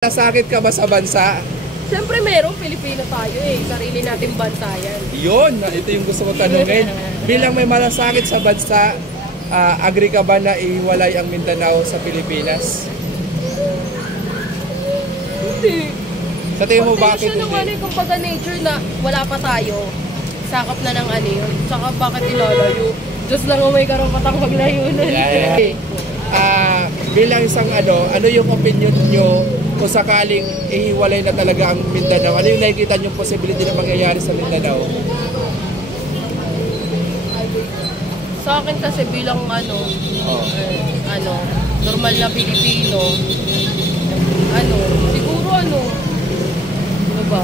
Nasakit ka ba sa bansa? Siyempre meron, Pilipino tayo eh. Sarili nating bansa yan. Yun, ito yung gusto ko tanungin. Bilang may malasakit sa bansa, agree ka ba na ihiwalay ang Mindanao sa Pilipinas? Hindi. Sa tingin mo bakit hindi? Ano yung kumbaga nature na wala pa tayo. Sakap na ng ano yun. Saka bakit ilalayo? Diyos lang ang may karapatang maglayo nun. Bilang isang ano yung opinion nyo kung sakaling ihiwalay na talaga ang Mindanao? Ano yung nakikita nyo possibility na mangyayari sa Mindanao? Sa akin kasi bilang normal na Pilipino, siguro ano ba?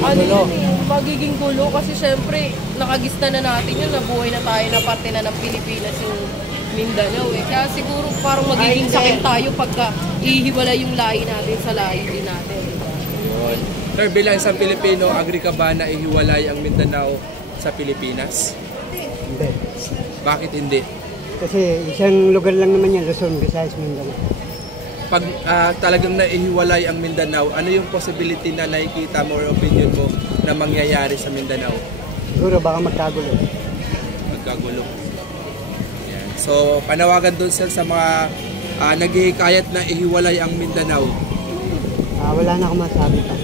Parang magiging gulo kasi syempre nakagista na natin yun, nabuhay na tayo na parte na ng Pilipinas yung Mindanao eh. Kaya siguro parang magiging sakit tayo pagka ihiwala yung lahi natin sa lahi din natin. Diba? Yun. Sir, bilang isang Pilipino, agree ka ba na ihiwalay ang Mindanao sa Pilipinas? Hindi. Bakit hindi? Kasi isang lugar lang naman yan, Luzon, Visayas, Mindanao. Pag talagang naihiwalay ang Mindanao, ano yung possibility na nakikita mo or opinion mo na mangyayari sa Mindanao? Siguro baka magkagulo. Magkagulo. Yan. So, panawagan doon sir sa mga naghihikayat na ihiwalay ang Mindanao. Wala na akong masabi pa.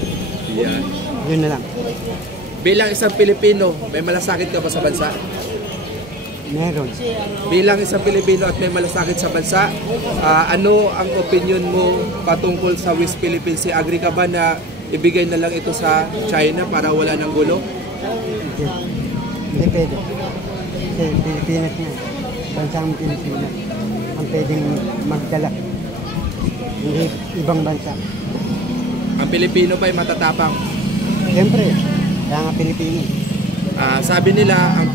Yan. Yun na lang. Bilang isang Pilipino, may malasakit ka ba sa bansa? Meron. Bilang isang Pilipino at may malasakit sa bansa, ano ang opinion mo patungkol sa West Philippine Sea? Agree ka ba na ibigay na lang ito sa China para wala ng gulo? Hindi pwede. Kasi Pilipinas niya. Bansang Pilipinas. Ang pwedeng magdala. Hindi ibang bansa. Ang Pilipino pa ay matatapang. Siyempre, kaya nga Pilipino. Sabi nila, ang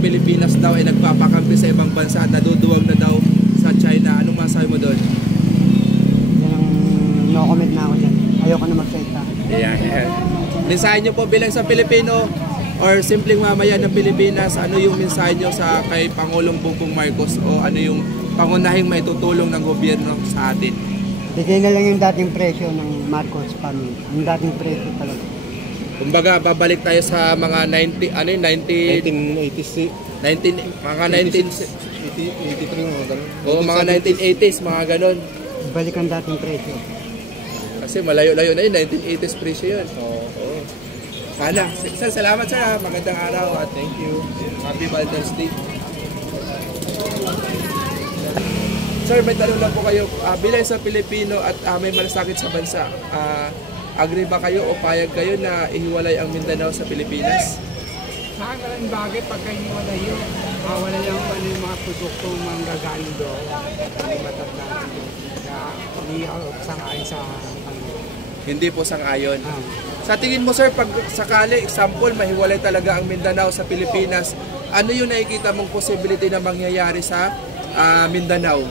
Pilipinas daw ay nagpapakampi sa ibang bansa at naduduwag na daw sa China. Anong masabi mo doon? Yan ang no comment na ako dyan. Ayoko na magsalita. Yeah. Mensahe nyo po bilang sa Pilipino or simpleng mamayan ng Pilipinas, ano yung mensahe nyo sa kay Pangulong Bongbong Marcos o ano yung pangunahing maitutulong ng gobyerno sa atin? Bigay na lang yung dating presyo ng Marcos family. Yung dating presyo talaga. Kumbaga, babalik tayo sa mga 1986. mga 1983 mga ganun. O mga 1980s, mga ganon. Balik ang dating presyo. Kasi malayo-layo na yun, 1980s presyo yun. Oo. Sana. Sir, salamat sir ha. Magandang araw at thank you. Happy Valentine's Day. Sir, may tanong lang po kayo. Bilang sa Pilipino at may malasakit sa bansa, agree ba kayo o payag kayo na ihiwalay ang Mindanao sa Pilipinas? Sa akin bagay pagka iniwalay yun, wala lang yung mga produktong manggagaling doon, hindi matatanda doon. Kaya hindi ako sangayon sa Hindi po sang-ayon. Sa tingin mo sir, pag sakali, example, mahiwalay talaga ang Mindanao sa Pilipinas, ano yung nakikita mong possibility na mangyayari sa Mindanao?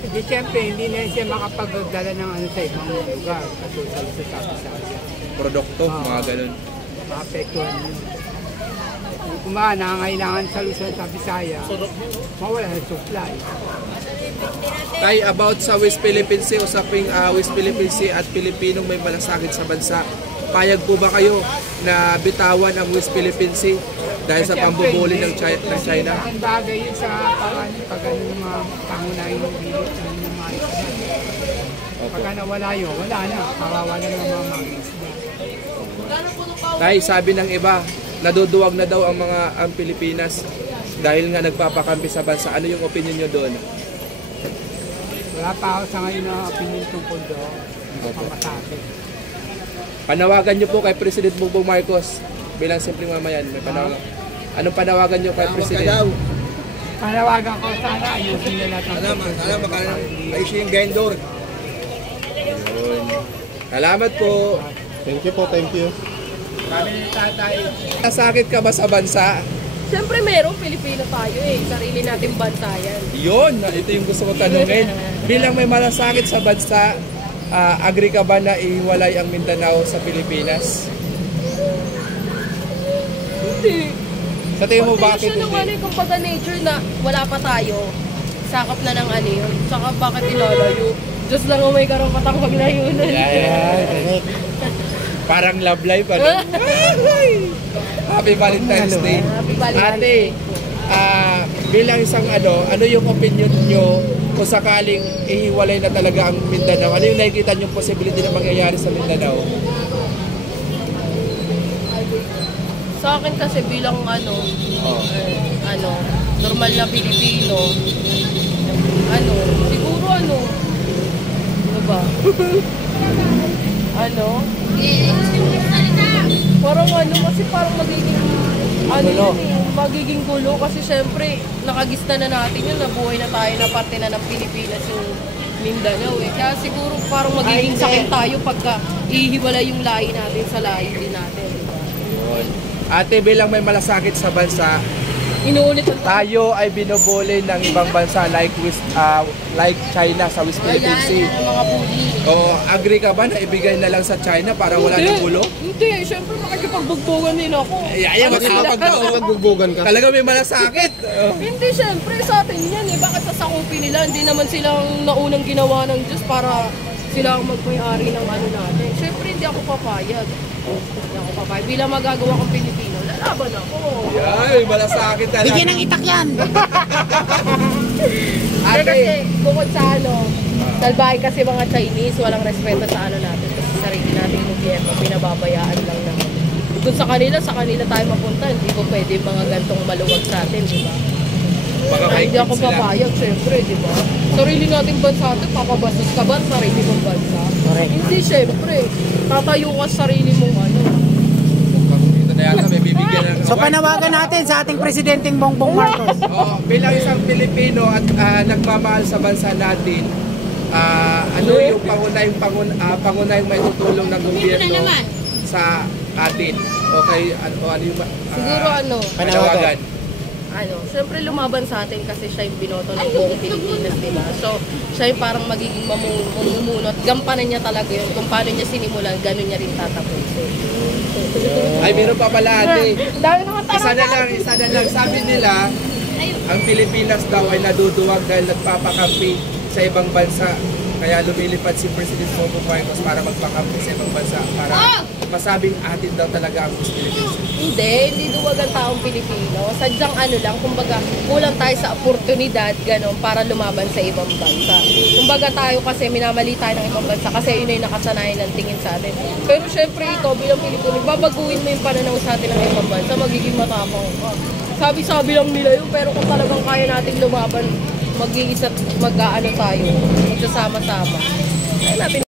Hindi, siyempre, hindi na siya makapagdala ng sa ibang lugar, katulad sa Visayas. Produkto, mga ganun. Maapektuhan yun. Kung nangangailangan sa Luzon sa Visayas, mawala ng supply. Tay, about sa West Philippine Sea, usaping West Philippine Sea at Pilipinong may malasakit sa bansa, payag po ba kayo na bitawan ang West Philippine Sea dahil sa pambubuli ng China? Ang bagay yun sa pag-ano ng mga pangunahing bilit ng mga isla. Pagka nawala yun, wala na. Kawawalan ng mga isla. Tay, sabi ng iba, naduduwag na daw ang Pilipinas dahil nga nagpapakampi sa bansa. Ano yung opinion nyo doon? Wala pa ako sa ngayon na opinion tungkol doon. Pamasabi. Panawagan nyo po kay President Bongbong Marcos bilang simpleng mamayan. May panawagan. Anong panawagan nyo kay President? Panawagan ko sana ayusin nila ito. Ayusin yung vendor. Salamat po. Thank you po, thank you. Nasakit ka ba sa bansa? Siyempre meron, Pilipino tayo eh. Sarili nating bansa yan. Yun, ito yung gusto ko tanungin. Bilang may malasakit sa bansa, agree ka ba na ihiwalay ang Mindanao sa Pilipinas? Hindi. Sa tingin mo bakit Condition ng ano hindi? yung kumbaga nature na wala pa tayo. Sakap na ng ano yun. Saka bakit ilalayo? Diyos lang ang may karapatang maglayo nun. Yan. Parang love life, ano? Happy Valentine's Day. Happy Valentine's Ate, bilang isang ano yung opinion nyo kung sakaling ihiwalay na talaga ang Mindanao? Ano yung nakikita nyo posibility na mangyayari sa Mindanao? Sa akin kasi bilang Oh. normal na Pilipino, siguro ano ba? Parang kasi parang magiging Gulo. magiging gulo kasi syempre nakagista na natin yun, nabuhay na tayo na parte na ng Pilipinas yung Mindanao eh. Kaya siguro parang magiging sakit tayo pagka ihiwalay yung lahi natin sa lahi din natin. Diba? Yun. Ate, bilang may malasakit sa bansa, Inuulit ang tayo ay binubuli ng ibang bansa like China sa West Philippine Sea. Ayan, mga bully. O, agree ka ba na ibigay na lang sa China para wala ng gulo? Hindi, syempre makikipagbugtugan din ako. Ay, Magbubugan ka. talaga may malasakit. Hindi, syempre sa atin yan eh. Bakit sasakupin nila? Hindi naman silang naunang ginawa ng Diyos para sila ang magmay-ari ng natin. Syempre hindi ako papayag. Hindi ako papayag. Bilang magagawa kong Pilipino, lalaban ako. Ay, malasakit talaga. Bigyan ng itak yan. Ate, kasi bukod sa salbahe kasi mga Chinese, walang respeto sa natin. Kasi sarili nating gobyerno, pinababayaan lang naman. Kung sa kanila tayo mapunta, hindi ko pwede mga gantong maluwag sa atin, di ba? Ay, hindi ako papayag, syempre, di ba? Sarili nating bansa ito, papabastos ka ba sa sarili mong bansa? Correct. Hindi, syempre. Tatayo ka sa sarili mong Dito na yata, may bibigyan ng So panawagan natin sa ating presidenteng Bongbong Marcos. bilang isang Pilipino at nagmamahal sa bansa natin, ano yung pangunahing may tutulong ng gobyerno sa atin? Okay, ano yung Siguro panawagan? Siyempre lumaban sa atin kasi siya yung binoto ng buong Pilipinas, di ba? So, siya yung parang magiging mamumunot. Gampanan niya talaga yun. Kung paano niya sinimulan, gano'n niya rin tatapusin. Ay, meron pa pala, ate. Dahil naman Isa na lang. Sabi nila, ang Pilipinas daw ay naduduwag dahil nagpapakampi sa ibang bansa. Kaya lumilipad si President Bongbong Marcos para magpakampi sa ibang bansa para masabing atin daw talaga ang West Philippine Sea. hindi duwag ang taong Pilipino. Sadyang kumbaga, kulang tayo sa oportunidad, gano'n, para lumaban sa ibang bansa. Kumbaga tayo kasi, minamali tayo ng ibang bansa kasi yun ay nakasanayan ng tingin sa atin. Pero syempre ikaw bilang Pilipino, babaguhin mo yung pananaw sa atin ng ibang bansa, magiging matapang ka. Sabi-sabi lang nila yun, pero kung talagang kaya natin lumaban, mag-iisa, tayo, magsasama-sama. Kaya natin